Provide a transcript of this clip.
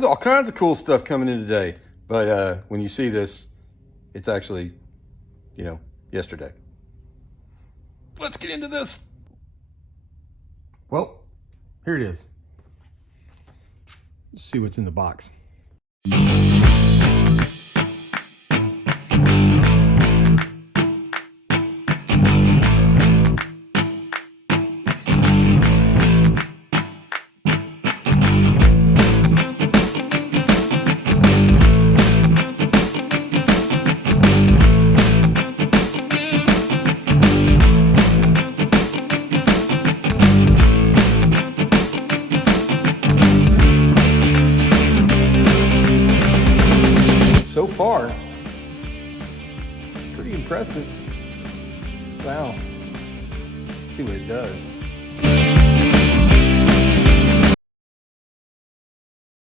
There's all kinds of cool stuff coming in today. But when you see this, it's actually, yesterday. Let's get into this. Well, here it is. Let's see what's in the box. So far, pretty impressive. Wow. Let's see what it does.